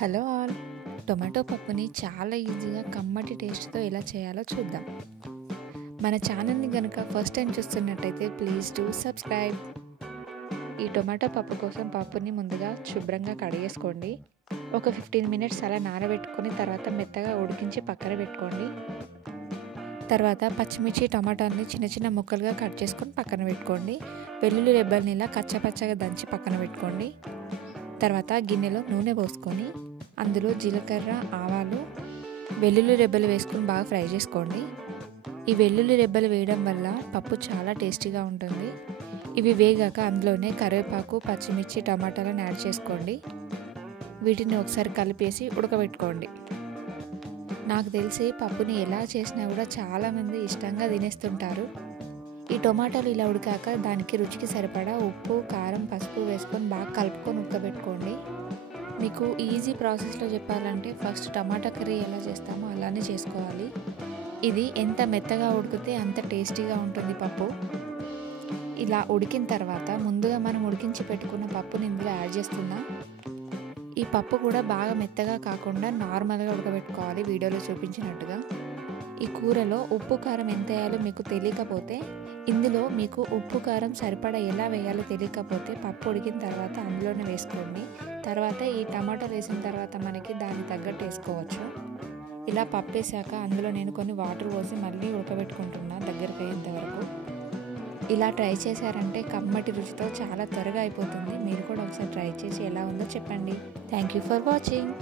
Hello all. Tomato పప్పుని చాలా ఈజీగా కమ్మటి టేస్ట్తో ఎలా చేయాలో చూద్దాం. మన ఛానల్ని కనుక ఫస్ట్ టైం చూస్తున్నట్టయితే ప్లీజ్ డూ సబ్స్క్రైబ్. ఈ టొమాటో పప్పు కోసం పప్పుని ముందుగా శుభ్రంగా కడిగేసుకోండి. ఒక 15 మినిట్స్ అలా నానబెట్టుకొని తర్వాత మెత్తగా ఉడికించి పక్కన పెట్టుకోండి. తర్వాత పచ్చిమిర్చి టమాటాలని చిన్న చిన్న ముక్కలుగా కట్ చేసుకొని పక్కన పెట్టుకోండి. వెల్లుల్లి రెబ్బల్ని ఇలా కచ్చపచ్చగా దంచి పక్కన పెట్టుకోండి. తర్వాత గిన్నెలో నూనె పోసుకొని అందులో జీలకర్ర, ఆవాలు, వెల్లుల్లి రెబ్బలు వేసుకొని బాగా ఫ్రై చేసుకోండి. ఈ వెల్లుల్లి రెబ్బలు వేయడం వల్ల పప్పు చాలా టేస్టీగా ఉంటుంది. ఇవి వేగాక అందులోనే కరివేపాకు, పచ్చిమిర్చి, టమాటాలను యాడ్ చేసుకోండి. వీటిని ఒకసారి కలిపేసి ఉడకబెట్టుకోండి. నాకు తెలిసి పప్పుని ఎలా చేసినా కూడా చాలామంది ఇష్టంగా తినేస్తుంటారు. ఈ టొమాటోలు ఇలా ఉడికాక దానికి రుచికి సరిపడా ఉప్పు, కారం, పసుపు వేసుకొని బాగా కలుపుకొని ఉడకబెట్టుకోండి. మీకు ఈజీ ప్రాసెస్లో చెప్పాలంటే ఫస్ట్ టమాటా కర్రీ ఎలా చేస్తామో అలానే చేసుకోవాలి. ఇది ఎంత మెత్తగా ఉడికితే అంత టేస్టీగా ఉంటుంది పప్పు. ఇలా ఉడికిన తర్వాత ముందుగా మనం ఉడికించి పెట్టుకున్న పప్పుని ఇందులో యాడ్ చేస్తున్నా. ఈ పప్పు కూడా బాగా మెత్తగా కాకుండా నార్మల్గా ఉడకబెట్టుకోవాలి వీడియోలో చూపించినట్టుగా. ఈ కూరలో ఉప్పు, కారం ఎంత వేయాలో మీకు తెలియకపోతే ఇందులో మీకు ఉప్పు, కారం సరిపడా ఎలా వేయాలో తెలియకపోతే పప్పు ఉడికిన తర్వాత అందులోనే వేసుకోండి. తర్వాత ఈ టమాటాలు వేసిన తర్వాత మనకి దాన్ని తగ్గట్టు వేసుకోవచ్చు. ఇలా పప్పు వేసాక అందులో నేను కొన్ని వాటర్ పోసి మళ్ళీ ఉడకబెట్టుకుంటున్నా దగ్గరికి అయ్యేంత వరకు. ఇలా ట్రై చేశారంటే కమ్మటి రుచితో చాలా త్వరగా అయిపోతుంది. మీరు కూడా ఒకసారి ట్రై చేసి ఎలా ఉందో చెప్పండి. Thank you for watching.